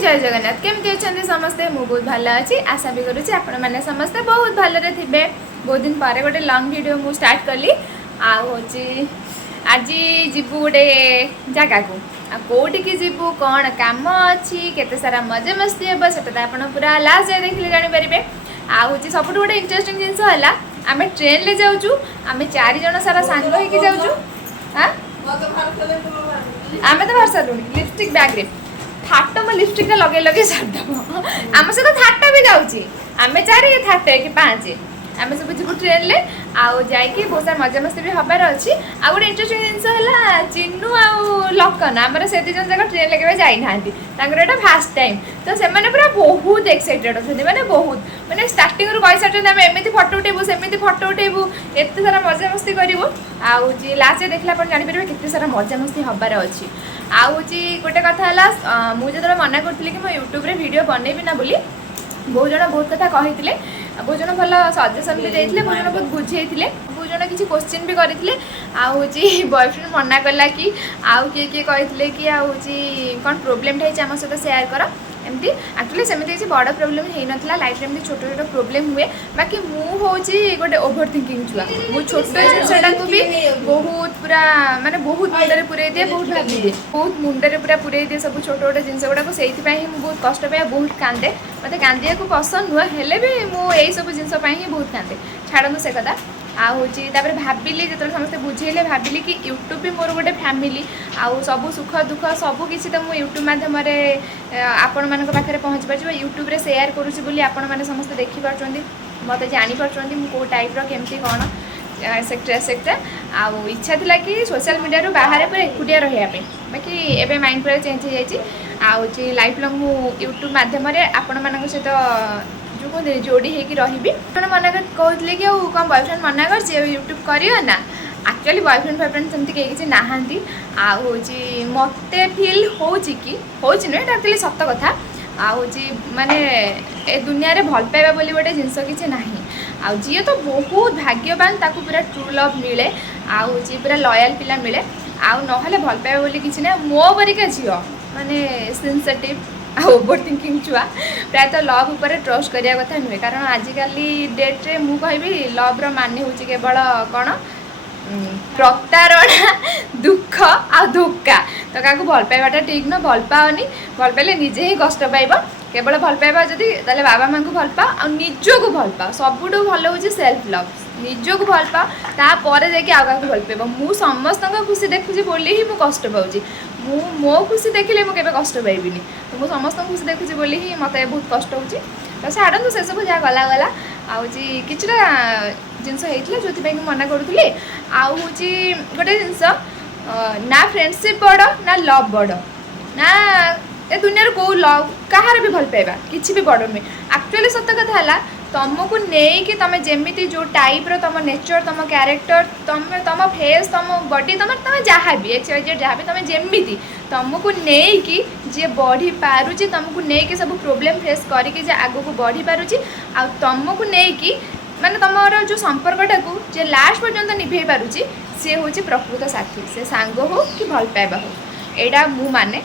जय जगन्नाथ केमती अच्छा समस्ते मुझे बहुत भल अच्छी आशा भी करुँच आपण मैंने समस्ते बहुत भलरे थे। बहुत दिन पर गोटे लंग वीडियो मुझे स्टार्ट कली हूँ आज जीवु गोटे जगह को कौटी की जीवु कौन कम अच्छी केते सारा मजे मस्ती हे से पूरा लास्ट जाए देखिले जानीपारे। हूँ सब गोटे इंटरेस्टिंग जिनस है आम ट्रेन ले जाऊँ आम 4 जन सारा सांग होगी जाऊँ। हाँ आम तो बाहर सारूँ लिपस्टिक बैग थाट मो लिपस्टिक लगे लगे सारदेव आम सहित थाटा भी जाऊँगी आम 4 ये थाटे कि 5 आम सब जीव ट्रेन ले आउ जाकि बहुत सारा मजा मस्ती भी हबार अच्छी। आ गोटे इंटरेस्टिंग जिनस है चिन्नू आउ लकन आमर से जन जाक ट्रेन लगे जाना फास्ट टाइम तो से पूरा बहुत एक्साइटेड अच्छे मैंने बहुत मैंने स्टार्टिंग रू कही सारे आम एमती फटो उठेबू सेमती फटो उठेबू एत सारा मजा मस्ती करूँ आउ लास्ट देखला जानीपर केते सारा मजा मस्ती हबार अच्छी। आउ गोटे कथा है मुझे जो मना करी कि यूट्यूब रे वीडियो बनैबी ना बोली बहुत जन बहुत कथा कही बहुत जन भल सजेसन भी देते बहुत जन बहुत बुझे बहुत जन किसी क्वेश्चन भी करते बॉयफ्रेंड मना कला कि आउ किए किए कहते कि कौन प्रोब्लेम आम सहित सेयार कर एमती एक्चुअली सेमती किसी बड़ प्रोब्लेम हो ना लाइफ में छोट छोट प्रोब्लेम हुए बाकी मुझे गोटे ओभर थिंकिंग छुआ मुझे छोट जिनसा को भी बहुत पूरा माने बहुत मुंडे पूरे दिए बहुत भाभी दिए बहुत मुंडे पूरा पूरे दिए सब छोट छोट जिन गुड़ाक से बहुत कष्ट पाए बहुत कांदे मत कांदिया पसंद नुह हेले भी मुझे सब जिनस बहुत कांदे छाड़ू से कथा आऊँ भाविली जो समस्त बुझेले भाविली कि यूट्यूब भी मोर गोटे फैमिली आउ सब सुख दुख सब किसी तो मुझे यूट्यूब मध्यम आपण मान पाखे पहुँची पार यूट्यूब रे शेयर करुँची बोली आपण मैंने समस्त देखिपार मत जानीपार कौ टाइप्र केमती कौन एक्सेट्रा आउ इच्छा थिला कि सोशल मीडिया रू बाहर पूरा एकुटिया रही बाकी एबे माइंड पूरा चेंज हो जाए लाइफ लंग मु यूट्यूब मध्यम आपण मान सहित जो कहते जोड़ी होगी रही मना कहते कि कौन बॉयफ्रेंड मना कर यूट्यूब करियो ना एक्चुअली बॉयफ्रेंड बॉयफ्रेंड सेमती कहीं नहांती आउ मत फिल हो नुहे एक्चुअली सत कथा आउ माने ए दुनिया रे भल पाइबा बोली गोटे जिनस किसी ना आउ जी तो बहुत भाग्यवान ताकू पूरा ट्रू लव मिले आउ पूरा लॉयल पिला मिले आउ नहले भल पाइबा बोली किसी ना मो परिका झील माने सेंसिटिव ओवर थिंकिंग छुआ प्रायतः लव उपर ट्रस्ट करिया कथा नुहे कारण आजिकल डेट्रे मु कहबी लव रो माने होची केवल कौन प्रतारणा दुख आ धोखा तो क्या भल पाइबाटा ठीक न भल पाओनी भल पाइले निजे ही कष्ट पाइब केवल भल पाइबा जदि ताले बाबा माँ को भल पाओ आ निजो को भल पाओ सबुठ भल हूँ सेल्फ लव निजो को भल पाओ तापर जाकि आउ क्या भल पाइब मु समस्त खुशी देखुची बोली ही मुझे कष्ट पाऊँगी मो खुशी देखिले मुझे कष्ट पाइबी तो मुझे समस्त खुशी देखुची बोली ही मत बहुत कष्ट होची तो छाड़ू से सब जहाँ गला गला किछटा जिनस होता जो मना करूँ आउ गोटे जिनस ना फ्रेंडशिप बड़ ना लव बड़ ना ए दुनिया कौ लव कहार भी भल पाइबा किसी भी बड़ नुहे एक्चुअली सत कथा है तुमको नहीं कि तुम जमी जो टाइप तुम नेचर तुम क्यारेक्टर तुम फेस तुम बॉडी तुम जहाँ भी एक्सवाइजेड जहाँ भी तुम जमी तुमको नहीं कि जी बढ़ी पारुची तुमको नहीं कि सब प्रोब्लेम फेस करके आग को बढ़ी पारुची आ तुमको नहीं कि माने तुम जो संपर्कटा को जे लास्ट पर्यंत निभे पारुची सी हूँ प्रकृत साथी से सांग हो कि भल पाइबा हो एटा मु माने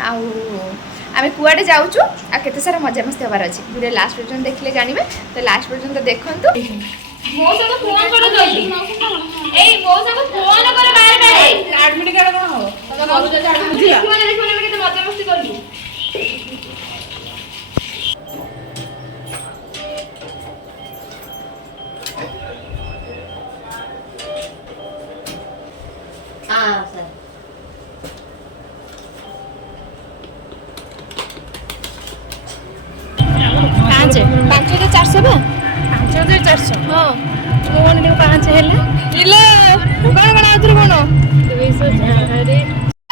आम कुआडे जाऊँ आ केते सारा मजा मस्ती हबार अच्छी वीडियो लास्ट पर्यंत देखले जानवे तो लास्ट पर्यंत देखु मो सब फोन कर जल्दी ए मो सब फोन कर बारे बारे एडमिट कार्ड कोन हो तो मो जो झाड़ बुझिया देखो केते मजा मस्ती करली हां सर 5,400 बा 5,400 हाँ मोहन के 5 हेला इले कौन कौन आउथुर कोन 200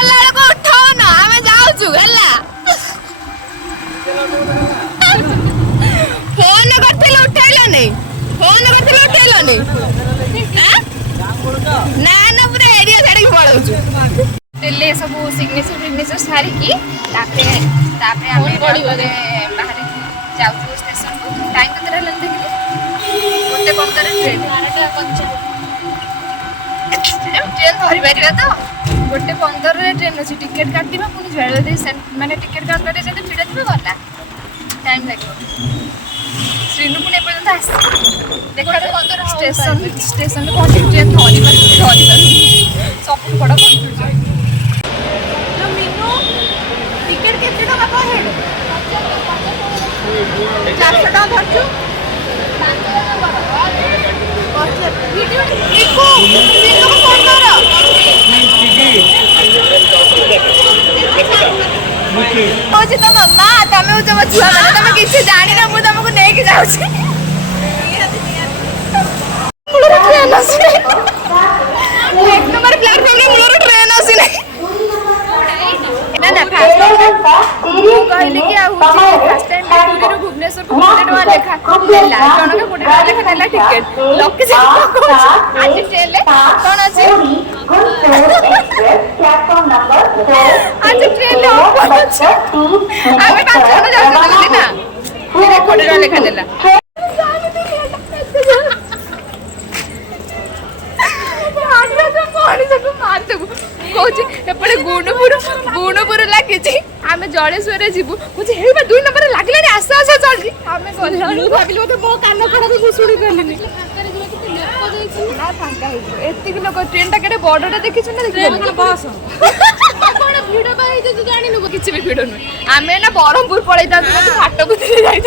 लाड़ को उठाओ ना हमें जाऊ छु हेला फोन करथिल उठैला नहीं फोन करथिल उठैला नहीं हां ना ना पूरा एरिया छाड़ी पळौ छु तेले सब सिग्नेचर सारी की तापरे हमें बाहर जाऊ स्टेशन को टाइम कते रहला देखिले गोटे 15 ट्रेन 12टा 5 ट्रेन धरि बारिबा तो गोटे 15 ट्रेन अच्छी टिकेट काटिबा पुनी जल्दी माने टिकेट काउंटर जल्दी भिड़ थे गला टाइम लगे श्रीनु पुणे पर्यंत आस देखा स्टेशन स्टेशन में पहुंची ट्रेन धरी सब बड़ा कंफ्यूजन मीनू टिकेट केते टका पर हेड 400 टका भरछु वीडियो देखो मीनू को फोन करो मुझे तो मम्मा तमे हो जब छुआ माने तमे किसी जानी ना मु तुमको नेकी जाउ छी मुलर ट्रेन आसी एक नंबर प्लेटफॉर्म रे मुलर ट्रेन आसी नहीं ना ना फास्ट कहले कि आ फर्स्ट टाइम पुरी रो भुवनेश्वर को 1 टका लेखा देला जनके 1 टका लेखा देला टिकट लकी से आज ट्रेन ले कोन अछि आज ट्रेन ले कोन अछि आमे 5 जन जाउछली ना फिर 1 टका लेखा देला एपटे गुणपुर लगे आम जलेश्वर जीवु मुझे 2 नंबर लगे आस आस चलि आम भाविल मो कान खराब शुणी पारे एति लोक ट्रेन टा के बड़टा देखी ना किसी भी भिड़ नुहे आम ना ब्रह्मपुर पलि घाट बुद्धि जाई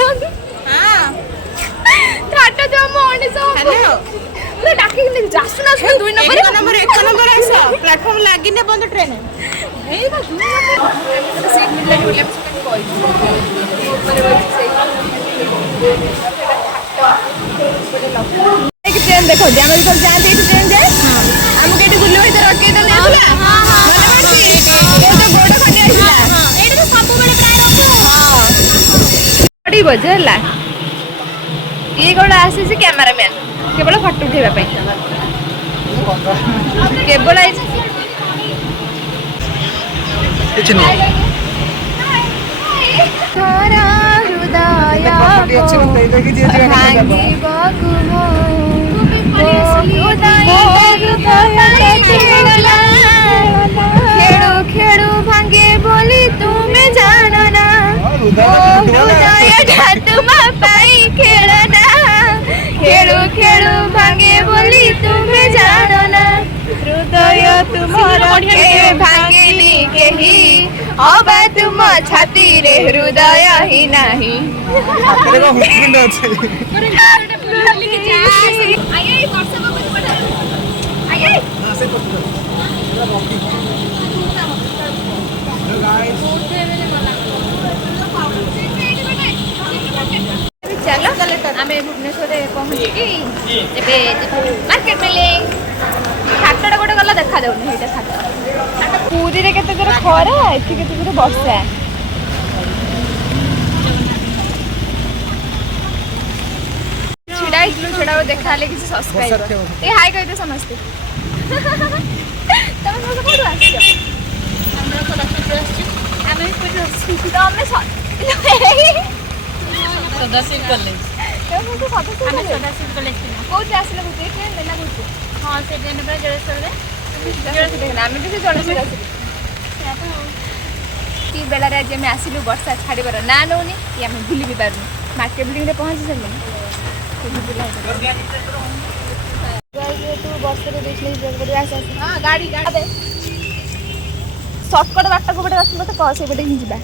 घाट जो मनीष डाकी जासु ना 2 नंबर 1 नंबर आस प्लेटफॉर्म लागी ने बंद ट्रेन एई बा 2 नंबर सीट मिलला बोले कोई ऊपर एक ट्रेन देखो जामल पर जाते ट्रेन जाए हम केटी गुल्लो इधर अटके तो नहीं आला माने मारती ए तो गोड़ खंडी आइला एटा तो सब बेले प्राय रखो हां बड़ी बजेला ये गोड़ आसी से कैमरामैन केवल फोटो उठेबा पे केवल आई कुछ नहीं तारा हृदय भांगी बगुमो खेड़ू खेड़ू भांगे बोली तुम्हें जानो ना हृदय तुम पाई खेलना खेड़ू खेड़ू भांगे बोली तुम्हें जानो ना हृदय तुम्हारा के भांगिनी केही अब तुम छाती रे हृदय ही नहीं हातरे को हुकमिंड আছে आये वर्षा को कुछ पता आये हां से पता चलो आमे भुवनेश्वर पहुंची एबे मार्केट में ले ठाकटा गोटे गला देखा जाउनी हेटा ठाकटा पूरी रे केते जरा खरा एथि केते जरा वर्षा छिड़ाई किलो छड़ा देखा ले किसी सब्सक्राइब ए हाय कहते समझते तमे सब कोड आछियो हमरा कलेक्शन ड्रेस छी आमे कोड आछी तो हमें सदाशिव कॉलेज हम सदाशिव कॉलेज कोड आसले बुझे ट्रेन लेना बुझे हां से ट्रेन पर जलेश्वर रे देखना आमे भी जलेश्वर आसी की बेला रे जे में आसिलु वर्षा छाड़ी बर ना नोनी कि हम भूली भी पारनु मार्केट बिल्डिंग रे पहुंची सल्लु तू बस रे देखले जल्दी आस हां गाड़ी गाड़ी शॉर्टकट बाटा को बटे आस मते कह से बटे ही जिबा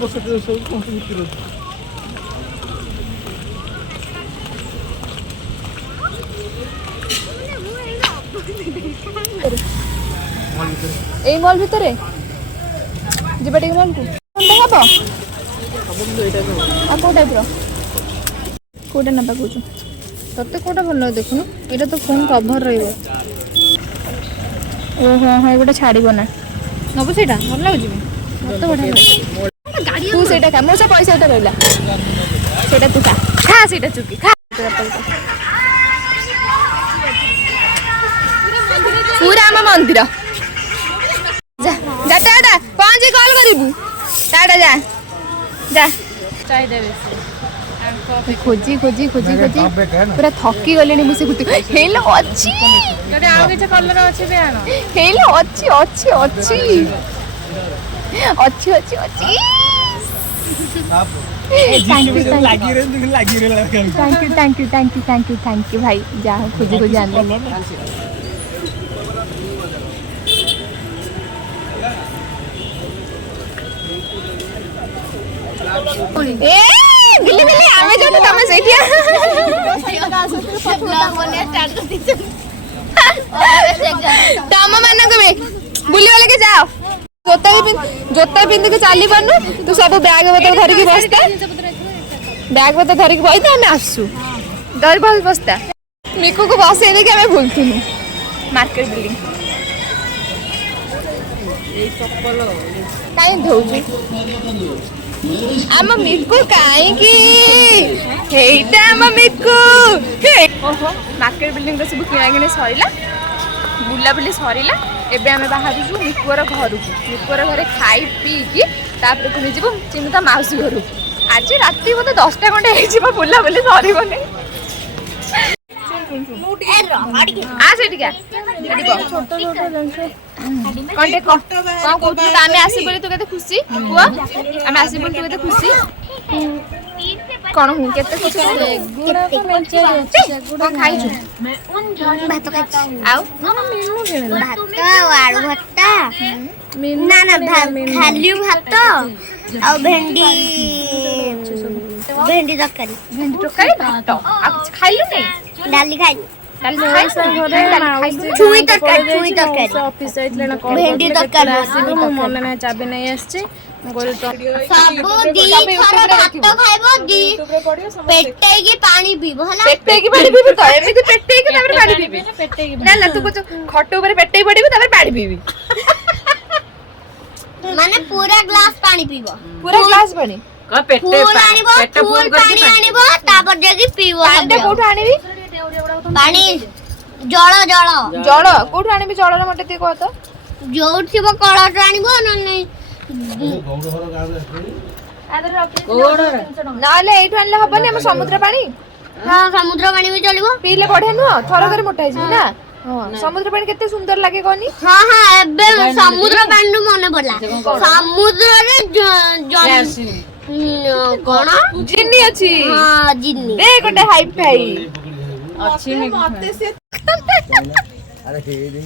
você tem o seu conteúdo. এই মল ভিতরে ଯିବା ଟିକେ ମଲକୁ ହବ ଆଉ କୋଉ ଟାଇପ୍ର କୋଉଟା ନେବା କହୁଛୁ ତତେ କୋଉଟା ଭଲ ଦେଖୁନୁ ଏଇଟା ତ ଫୋନ୍ କଭର ରହିବ ଓହୋ ହଁ ଏଇଟା ଛାଡ଼ିବ ନା ନେବୁ ସେଇଟା ଭଲ ଲାଗୁଛି ମତେ ବଢ଼ିଆ ତୁ ସେଇଟା ଖା ମୋ ସହ ପଇସା ଏଇଟା ରହିଲା ସେଇଟା ତୁ ଖା ଖା ସେଇଟା ଚୁକି ଖା ପୁରା ଆମ ମନ୍ଦିର जा जाटा पहुंच ଶୋଇବୁ ଟାଟା ଯା ଯା ଚାହିଦା ବେଶୀ ଖୋଜି ଖୋଜି ଖୋଜି ଖୋଜି ପୁରା ଥକି ଗଲେଣି ମୁଁ ସେ କୁର୍ତ୍ତି ହେଇଲୋ ଅଛି ଯଦି ଆଉ କିଛି କଲର ଅଛି ବି ଆଣ ହେଇଲୋ ଅଛି ଅଛି ଅଛି ଅଛି ଅଛି ଅଛି थैंक यू भाई जा खोजी खोजी आने बिल्ली बिल्ली आमे जो तो तमे सेठिया तम मान को बुली वाले के जाओ जोता पिंध के चली पारनु तू सब बैग बदल धरिकी बसता बैग बदल धरिकी बसता हमें आसू डर बहुत बसता मिकू को बसे देखिए हमें भूलथुनु मार्केट बिल्डिंग काई धोजु आम मिकू काई की हेइटा आम मिकू ओहो मार्केट बिल्डिंग तो सब किना किने सरिला बुला बुली सरिला एबे आमे बाहरु मिकुर घर को मिकुर घरे खाई पी की तापर पुनी जीवु चिन्नु ता माउसी घर आज राती मते 10टा घंटे हे जीव बुला बुली सरिबने आ सेटिका छोट छोट कंटे कोन कहतु आमे आसी बोली तू केते खुशी हुआ आमे आसी बोली तू केते खुशी कोन हूं केते खुशी गुड़ा को मेंचे कोन खाइछु भात खाइछु आउ भात आलू भत्ता ना ना खाली भात ଆଉ ଭେଣ୍ଡି ତରକାରୀ भेंडी टोकारी भात आ कुछ खाइलु नहीं ଡାଲି ଖାଇଲି डाल खाई ଛୁଇଁ ତରକାରୀ ऑफिस जाइतले ना ଭେଣ୍ଡି ତରକାରୀ ଆସିଲୁ ମୁଁ ମନେ ନାହିଁ ଚାବି ନେଇ ଆସିଛି ମୁଁ କହିଲି ତ ସବୁ ଦି ଥର ଭାତ ଖାଇବ ଦି ପେଟେଇକି ପାଣି ପିଇବ ହେଲା पेटेकी पानी पीबी तो एमिति पेटेकी तापर पानी पीबी ना ना तू कुछ खट ऊपर पेटेई पड़िबी तापर पानी पीबी ମାନେ ପୁରା ଗ୍ଲାସ ପାଣି ପିଇବ पूरा ग्लास पानी ଫୁଲ ଆଣିବ ଫୁଲ ପାଣି ଆଣିବ ତାପରେ ଯାଇକି ପିଇବ पानी कोठु आनिबी ପାଣି ଜଳ ଜଳ जळ कोठु आनिबी जळर मटे ते कह तो ଯୋଉଠି ଥିବ କଳଟ ଆଣିବ ନହେଲେ नाले एठु आनले हबनी हम समुद्र पानी ହଁ ସମୁଦ୍ର ପାଣି ବି ଚଳିବ पीले बढ़िया नुह थरकरे मोटा हिजि ना समुद्र पानी केते सुंदर लागे कोनी ହଁ ହଁ ଏବେ ସମୁଦ୍ର ପାଣିରୁ ମନେ ପଡିଲା ସମୁଦ୍ରରେ କଣ जिन्नी अछि ହଁ ଜିନି दे गोटे हाई फाई ଅଛି अरे हे रे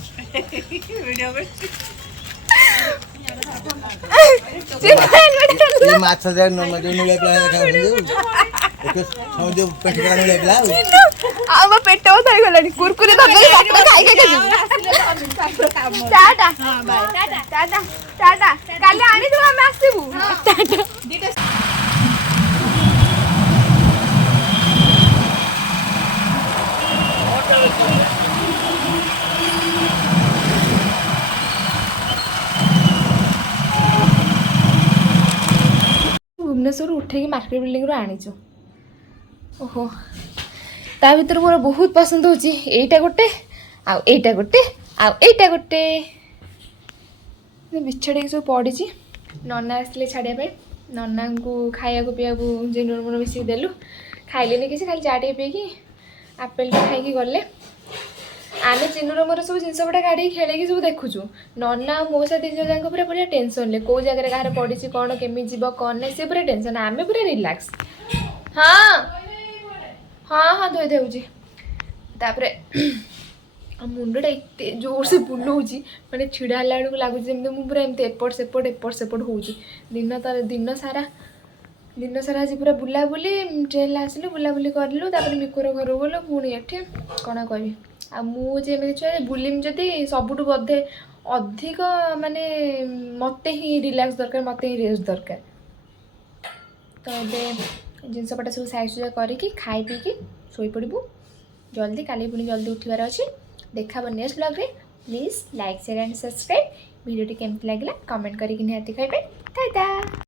ये माछ जाय न मजे नुले प्लान का हो ओके समझो पेट का नुले प्लान आम पेट धरी गलानी कुरकुरे धर खाई खाई टाटा टाटा टाटा टाटा काली आनी तू हम आसीबू टाटा भुवनेश्वर उठेकी मार्केट बिल्डिंग आनीचु ओहो ता भीतर मोर बहुत पसंद होची एटा गोटे आईटा गोटे आईटा गोटे बिछड़ी सब पड़ी नना आसले छाड़िया पे नना को खाया पीया जिनूर मोर मिसिक देलु खाइलेनि किसी खाली चाटे पीकी आपेल खाई गले आमे चिन्नूर मोर सब जिन गुड़ा गाड़ी खेल सब देखुचु नना मौसा तीन जन पूरा पूरा टेंशन ले कौ जगह कहार पड़ी कौन केमी जीव कौन नहीं सी पूरा टेंशन आमे पूरा रिलैक्स हाँ हाँ हाँ धोई देउची तापरे मुंडटा एते जोर से बुलाऊँगी मैंने छिड़ा बेलू लगुच पूरा एमती एपट सेपट होउची दिन सारा आज पूरा बुलाबुली ट्रेन आसलु बुलाबुली करलु तापर मिकुर घर गलु पुणी एठी कौन कहबी आ मुझे छुआ बुलिम जदि सबुठ बोधे अधिक माने मते ही रिलैक्स दरकार मते ही रेस्ट दरकार तो ये जिनसपटा सब साइज सुजा करके खाई पीकी शोई पड़बू जल्दी काली पुणी जल्दी उठिबार अच्छी देखा नेक्स्ट ब्लॉग रे please like share and subscribe video केमती लगे कमेंट करके निहाती कहबे टाटा।